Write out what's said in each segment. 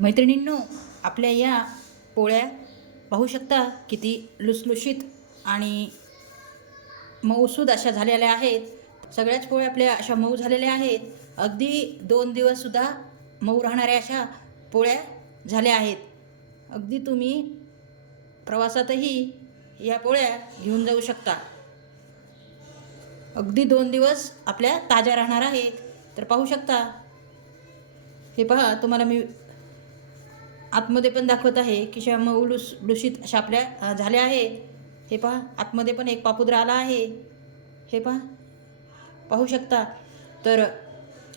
मैत्रिणींनो, आपल्या या पोळ्या पाहू शकता किती लुसलुशीत आणि मऊसूद अशा झालेल्या आहेत। सगळ्याच पोळ्या आपल्या अशा मऊ झालेल्या आहेत। अगदी 2 दिवससुद्धा मऊ राहणाऱ्या अशा पोळ्या झाल्या आहेत। अगदी तुम्ही प्रवासातही या पोळ्या घेऊन जाऊ शकता। अगदी 2 दिवस आपल्या ताज्या राहणार आहेत। तर पाहू शकता, हे पहा, तुम्हाला मी आतमध्ये पण दाखवत आहे की अशा मऊ लुसलुशीत अशा आपल्या झाल्या आहेत। हे पहा, आतमध्ये पण एक पापुद्रा आला आहे। हे पहा, पाहू शकता। तर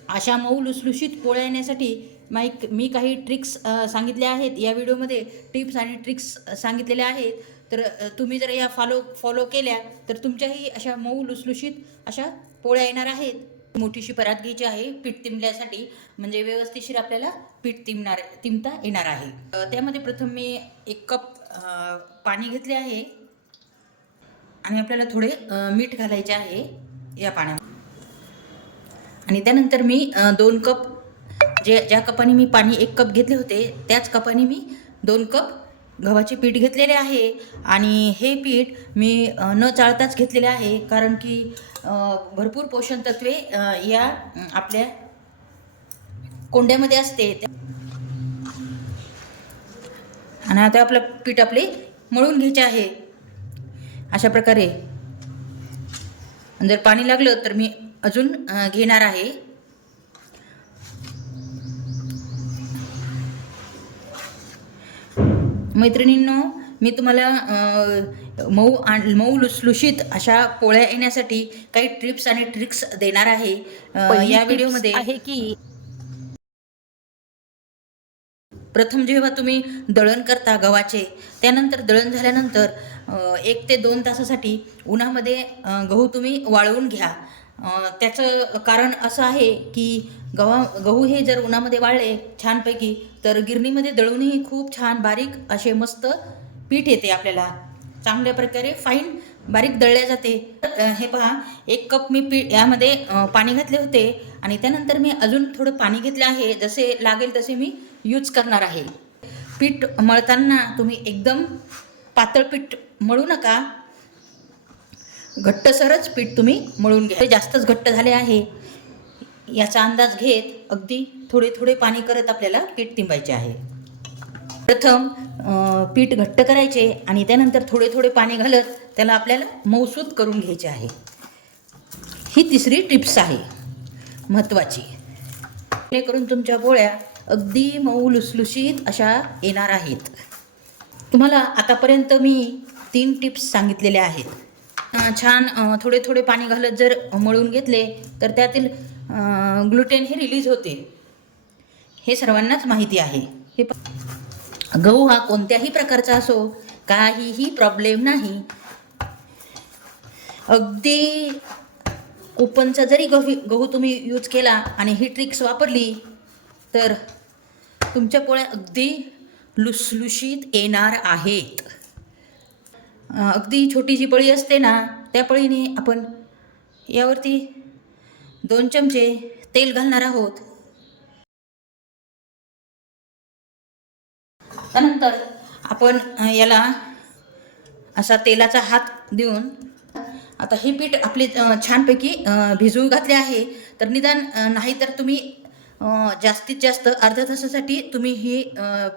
अशा मऊ लुसलुशीत पोळ्या येण्यासाठी मी काही ट्रिक्स सांगितल्या आहेत या व्हिडिओमध्ये। टिप्स आणि ट्रिक्स सांगितलेल्या आहेत। तर तुम्ही जर या फॉलो केल्या तर तुमच्याही अशा मऊ लुसलुशीत अशा पोळ्या येणार आहेत। मोठीशी परात घ्यायची आहे पीठ तिंबल्यासाठी, म्हणजे व्यवस्थिशीर आपल्याला पीठ तिंबता येणार आहे। त्यामध्ये प्रथम मी 1 कप पाणी घेतले आहे आणि आपल्याला थोडे मीठ घालायचे आहे या पाण्यामध्ये। आणि त्यानंतर मी 2 कप, ज्या कपाने मी पाणी 1 कप घेतले होते त्याच कपाने मी 2 कप गव्हाचे पीठ घेतलेले आहे। आणि हे पीठ मी न चाळताच घेतलेले आहे, कारण की भरपूर पोषण तत्वे या आपल्या कोंड्यामध्ये असते। आणि आता आपलं पीठ मळून घ्यायचे आहे अशा प्रकारे। जर पाणी लागलं तर मी अजून घेणार आहे। मैत्रिणींनो, मी तुम्हाला मऊ लुसलुशीत अशा पोळ्या येण्यासाठी काही टिप्स आणि ट्रिक्स देणार आहे या व्हिडिओमध्ये। आहे की प्रथम जेव्हा तुम्ही दळण करता गव्हाचे, त्यानंतर दळण झाल्यानंतर 1 ते 2 तासासाठी उन्हामध्ये गहू तुम्ही वाळवून घ्या। त्याचं कारण असं आहे की गहू हे जर उन्हामध्ये वाळले छानपैकी तर गिरणीमध्ये दळूनही खूप छान बारीक असे मस्त पीठ येते, आपल्याला चांगल्या प्रकारे फाईन बारीक दळल्या जाते। हे पहा, 1 कप मी यामध्ये पाणी घातले होते आणि त्यानंतर मी अजून थोडं पाणी घेतलं आहे। जसे लागेल तसे मी यूज करणार आहे। पीठ मळताना तुम्ही एकदम पातळ पीठ मळू नका, घट्टसरच पीठ तुम्ही मळून घ्या। जास्तच घट्ट झाले आहे याचा अंदाज घेत अगदी थोडे थोडे पाणी करत आपल्याला पीठ तिंबायचे आहे। प्रथम पीठ घट्ट करायचे आणि त्यानंतर थोडे थोडे पाणी घालत त्याला आपल्याला मऊसूद करून घ्यायचे आहे। ही तिसरी टिप्स आहे महत्त्वाची, जेणेकरून तुमच्या पोळ्या अगदी मऊ लुसलुशीत अशा येणार आहेत। तुम्हाला आतापर्यंत मी 3 टिप्स सांगितलेल्या आहेत। छान थोडे थोडे पाणी घालत जर मळून घेतले तर त्यातील ग्लुटेन हे रिलीज होते, हे सर्वांनाच माहिती आहे। हे गहू हा कोणत्याही प्रकारचा असो, काहीही प्रॉब्लेम नाही। अगदी कुपनचा जरी गहू तुम्ही यूज केला आणि ही ट्रिक्स वापरली तर तुमच्या पोळ्या अगदी लुसलुशीत येणार आहेत। अगदी छोटी जी पळी असते ना, त्या पळीने आपण यावरती 2 चमचे तेल घालणार आहोत। त्यानंतर आपण याला असा तेलाचा हात देऊन आता हे पीठ आपले छानपैकी भिजवून घातले आहे। तर निदान नाही तर तुम्ही जास्तीत जास्त अर्ध्या तासासाठी तुम्ही ही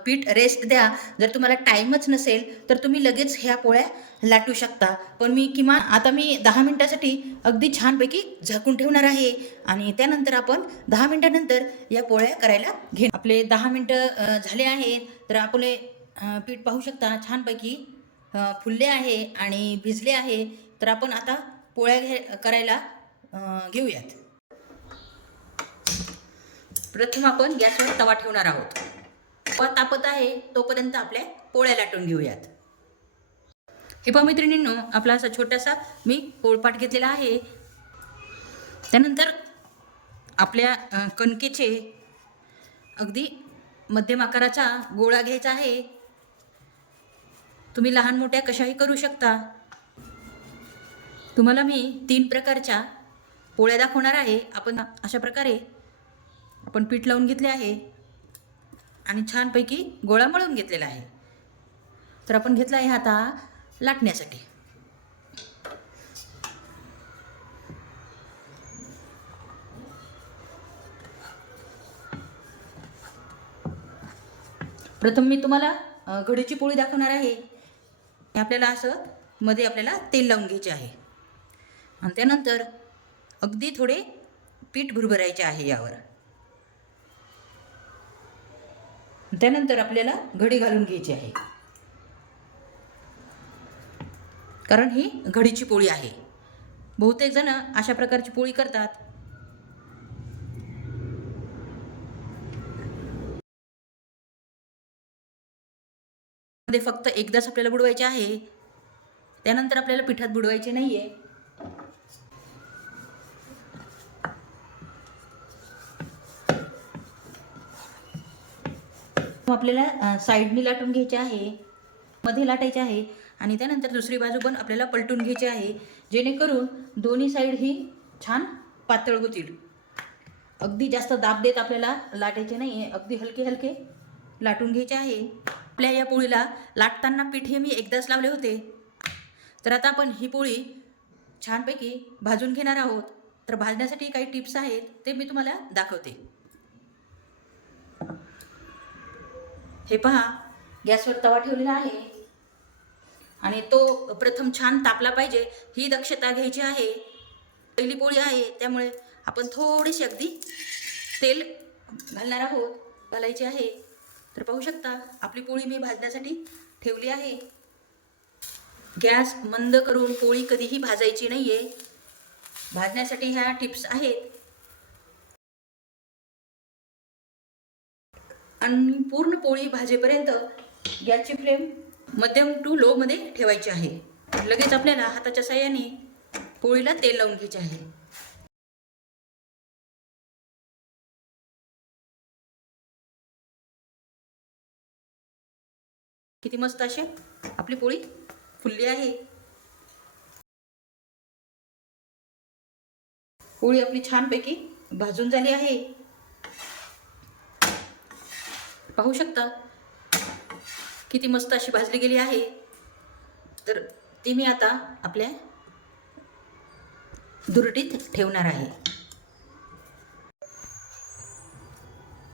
पीठ रेस्ट द्या। जर तुम्हाला टाईमच नसेल तर तुम्ही लगेच ह्या पोळ्या लाटू शकता, पण मी किमान आता मी 10 मिनिटासाठी अगदी छानपैकी झाकून ठेवणार आहे आणि त्यानंतर आपण 10 मिनिटानंतर या पोळ्या करायला आपले 10 मिनिटं झाले आहेत। तर आपले पीठ पाहू शकता छानपैकी फुलले आहे आणि भिजले आहे। तर आपण आता पोळ्या करायला घेऊयात। प्रथम आपण गॅसवर तवा ठेवणार आहोत। तवा तापत आहे तोपर्यंत आपल्या पोळ्या लाटून घेऊयात। हे पहा मैत्रिणींनो, आपला असा छोटासा मी पोळपाट घेतलेला आहे। त्यानंतर आपल्या कणकेचे अगदी मध्यम आकाराचा गोळा घ्यायचा आहे। तुम्ही लहान मोठ्या कशाही करू शकता। तुम्हाला मी 3 प्रकारच्या पोळ्या दाखवणार आहे। आपण अशा प्रकारे आपण पीठ लावून घेतले आहे। आणि छानपैकी गोळा मळून घेतलेला आहे. तर आपण घेतला आहे आता लाटण्यासाठी. प्रथम मी तुम्हाला घडीची पोळी दाखवणार आहे. आपल्याला असं मध्ये आपल्याला तेल लावून घ्यायचे आहे आणि त्यानंतर अगदी थोडे पीठ भुरभरायचे आहे यावर. त्यानंतर आपल्याला घडी घालून घ्यायची आहे, कारण ही घडीची पोळी आहे. बहुतेक जण अशा प्रकारची पोळी करतात. मध्ये फक्त एकदाच आपल्याला बुडवायचे आहे, त्यानंतर आपल्याला पिठात बुडवायचे नाही आहे. आपल्याला साईडने लाटून घ्यायचे आहे, मध्ये लाटायचे आहे आणि त्यानंतर दुसरी बाजू पण आपल्याला पलटून घ्यायची आहे, जेणेकरून दोन्ही साईड ही छान पातळ होतील. अगदी जास्त दाब देत आपल्याला लाटायचे नाही आहे, अगदी हलके हलके लाटून घ्यायचे आहे. आपल्या या पोळीला लाटताना पीठ हे मी एकदाच लावले होते. तर आता आपण ही पोळी छानपैकी भाजून घेणार आहोत. तर भाजण्यासाठी काही टिप्स आहेत, ते मी तुम्हाला दाखवते. हे पहा, गॅसवर तवा ठेवलेला आहे आणि तो प्रथम छान तापला पाहिजे, ही दक्षता घ्यायची आहे. पहिली पोळी आहे त्यामुळे आपण थोडीशी अगदी तेल घालणार आहोत, घालायचे आहे. तर पाहू शकता आपली पोळी मी भाजण्यासाठी ठेवली आहे. गॅस मंद करून पोळी कधीही भाजायची नाही आहे. भाजण्यासाठी ह्या टिप्स आहेत. आणि पूर्ण पोळी भाजेपर्यंत गॅसची फ्लेम मध्यम टू लो मध्ये ठेवायची आहे. लगेच आपल्याला हाताच्या साहाय्याने पोळीला तेल लावून घ्यायचे आहे. किती मस्त अशी आपली पोळी फुलली आहे. पोळी आपली छानपैकी भाजून झाली आहे. पाहू शकता किती मस्त अशी भाजली गेली आहे. तर ती मी आता आपल्या दुरटीत ठेवणार आहे.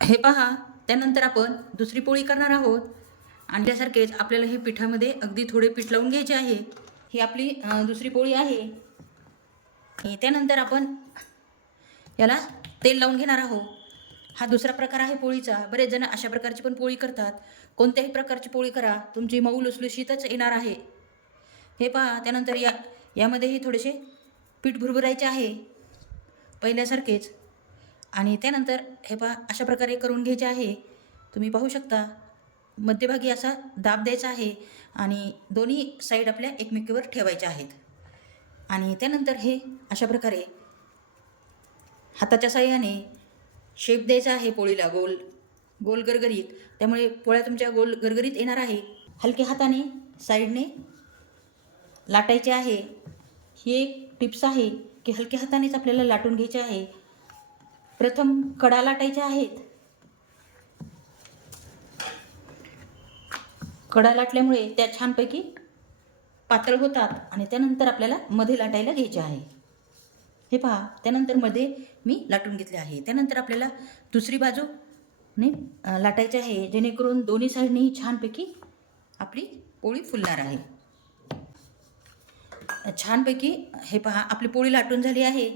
हे पहा, त्यानंतर आपण दुसरी पोळी करणार आहोत आणि त्यासारखेच आपल्याला हे पिठामध्ये अगदी थोडे पीठ लावून घ्यायचे आहे. ही आपली दुसरी पोळी आहे. त्यानंतर आपण याला तेल लावून घेणार आहोत. हा दुसरा प्रकार आहे पोळीचा. बरेच जण अशा प्रकारची पण पोळी करतात. कोणत्याही प्रकारची पोळी करा, तुमची मऊ लुसलुशीतच येणार आहे. हे पहा, त्यानंतर यामध्येही थोडेसे पीठ भुरभुरायचे आहे पहिल्यासारखेच. आणि त्यानंतर हे पहा, अशा प्रकारे करून घ्यायचे आहे. तुम्ही पाहू शकता मध्यभागी असा दाब द्यायचा आहे आणि दोन्ही साईड आपल्या एकमेकीवर ठेवायच्या आहेत. आणि त्यानंतर हे अशा प्रकारे हाताच्या साहाय्याने शेप द्यायचा आहे पोळीला, गोल गोल गरगरीत. त्यामुळे पोळ्या तुमच्या गोल गरगरीत येणार आहे. हलक्या हाताने साईडने लाटायचे आहे. ही एक टिप्स आहे की हलक्या हातानेच आपल्याला लाटून घ्यायचे आहे. प्रथम कडा लाटायच्या आहेत. कडा लाटल्यामुळे त्या छानपैकी पातळ होतात आणि त्यानंतर आपल्याला मध्ये लाटायला घ्यायचे आहे. हे पहा, त्यानंतर मध्ये मी लाटून घेतले आहे. त्यानंतर आपल्याला दुसरी बाजूने लाटायचे आहे, जेणेकरून दोन्ही साईडनेही छानपैकी आपली पोळी फुलणार आहे. छानपैकी हे पहा, आपली पोळी लाटून झाली आहे.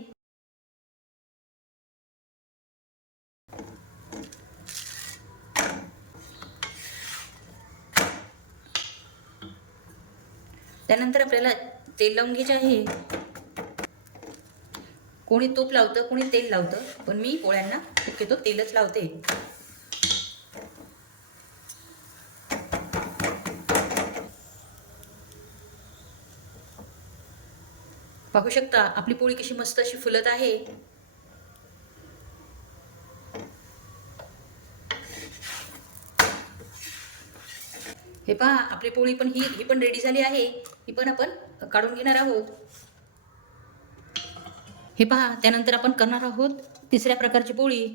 त्यानंतर आपल्याला तेल लावून घ्यायचे आहे. कोणी तूप लावतं, कोणी तेल लावतं, पण मी पोळ्यांना शक्यतो तेलच लावते. पाहू शकता आपली पोळी कशी मस्त अशी फुलत आहे. हे पहा, आपली पोळी पण ही पण रेडी झाली आहे. ही पण आपण काढून घेणार आहोत. हे पहा, त्यानंतर आपण करणार आहोत तिसऱ्या प्रकारची पोळी.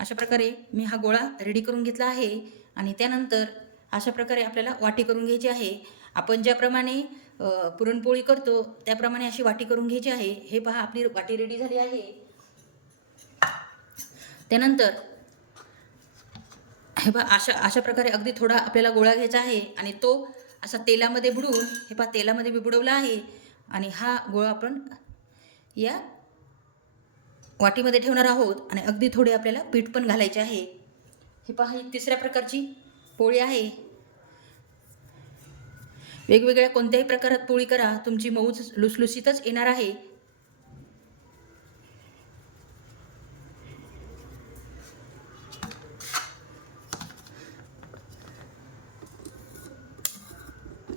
अशा प्रकारे मी हा गोळा रेडी करून घेतला आहे आणि त्यानंतर अशा प्रकारे आपल्याला वाटी करून घ्यायची आहे. आपण ज्याप्रमाणे पुरणपोळी करतो त्याप्रमाणे अशी वाटी करून घ्यायची आहे. हे पहा आपली वाटी रेडी झाली आहे. त्यानंतर हे पहा अशा प्रकारे अगदी थोडा आपल्याला गोळा घ्यायचा आहे आणि तो असा तेलामध्ये बुडवून, हे पहा तेलामध्ये मी बुडवला आहे आणि हा गोळा आपण या वाटीमध्ये ठेवणार आहोत आणि अगदी थोडे आपल्याला पीठ पण घालायचे आहे. ही पहा ही तिसऱ्या प्रकारची पोळी आहे. वेगवेगळ्या कोणत्याही प्रकारात पोळी करा, तुमची मऊच लुसलुसीतच येणार आहे.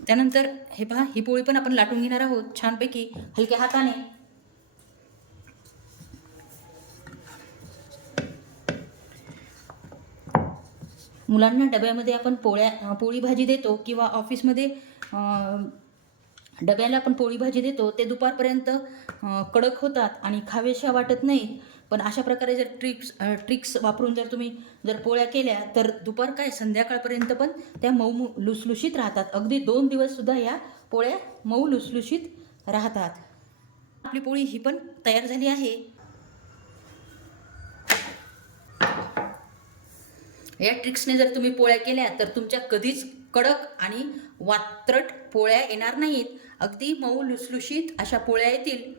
त्यानंतर हे पहा ही पोळी पण आपण लाटून घेणार आहोत छानपैकी हलक्या हाताने. मुलांना डब्यामध्ये आपण पोळी भाजी देतो किंवा ऑफिसमध्ये डब्याला आपण पोळी भाजी देतो, ते दुपारपर्यंत कडक होतात आणि खावेशा वाटत नाही. पण अशा प्रकारे जर ट्रिक्स वापरून जर तुम्ही पोळ्या केल्या तर दुपार काय संध्याकाळपर्यंत पण त्या मऊ लुसलुशीत राहतात. अगदी 2 दिवससुद्धा या पोळ्या मऊ लुसलुशीत राहतात. आपली पोळी ही पण तयार झाली आहे. या ट्रिक्सने जर तुम्ही पोळ्या केल्या तर तुमच्या कधीच कडक आणि वात्रट पोळ्या येणार नाहीत. अगदी मऊ लुसलुशीत अशा पोळ्या येतील.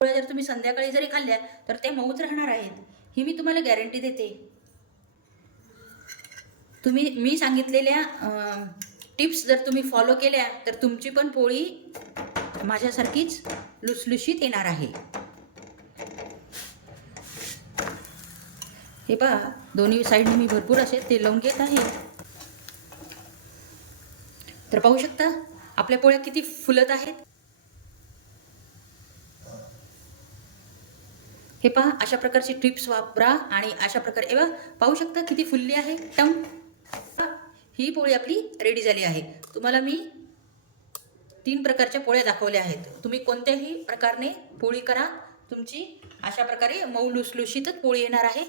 पोळ्या जर तुम्ही संध्याकाळी जरी खाल्ल्या तर त्या मऊच राहणार आहेत, ही मी तुम्हाला गॅरंटी देते. मी सांगितलेल्या टिप्स जर तुम्ही फॉलो केल्या तर तुमची पण पोळी माझ्यासारखीच लुसलुशीत येणार आहे. हे पहा दोन्ही साईडने मी भरपूर असे तेल लावून घेत आहे. तर पाहू शकता आपल्या पोळ्या किती फुलत आहेत. हे पहा अशा प्रकारची टिप्स वापरा आणि अशा प्रकारे पाहू शकता किती फुलली आहे टम. ही पोळी आपली रेडी झाली आहे. तुम्हाला मी 3 प्रकारच्या पोळ्या दाखवल्या आहेत. तुम्ही कोणत्याही प्रकारे पोळी करा, तुमची अशा प्रकारे मऊ लुसलुशीतच पोळी येणार आहे.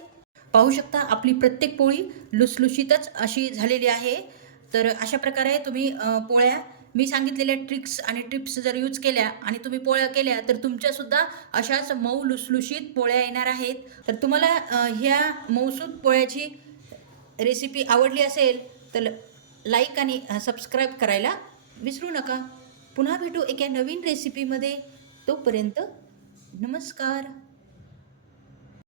पाहू शकता आपली प्रत्येक पोळी लुसलुशीतच अशी झालेली आहे. तर अशा प्रकारे तुम्ही पोळ्या मी सांगितलेल्या ट्रिक्स आणि टिप्स जर यूज केल्या आणि तुम्ही पोळ्या केल्या तर तुमच्यासुद्धा अशाच मऊ लुसलुशीत पोळ्या येणार आहेत. तर तुम्हाला ह्या मऊसूत पोळ्याची रेसिपी आवडली असेल तर लाईक आणि सबस्क्राईब करायला विसरू नका. पुन्हा भेटू एका नवीन रेसिपीमध्ये. तोपर्यंत नमस्कार.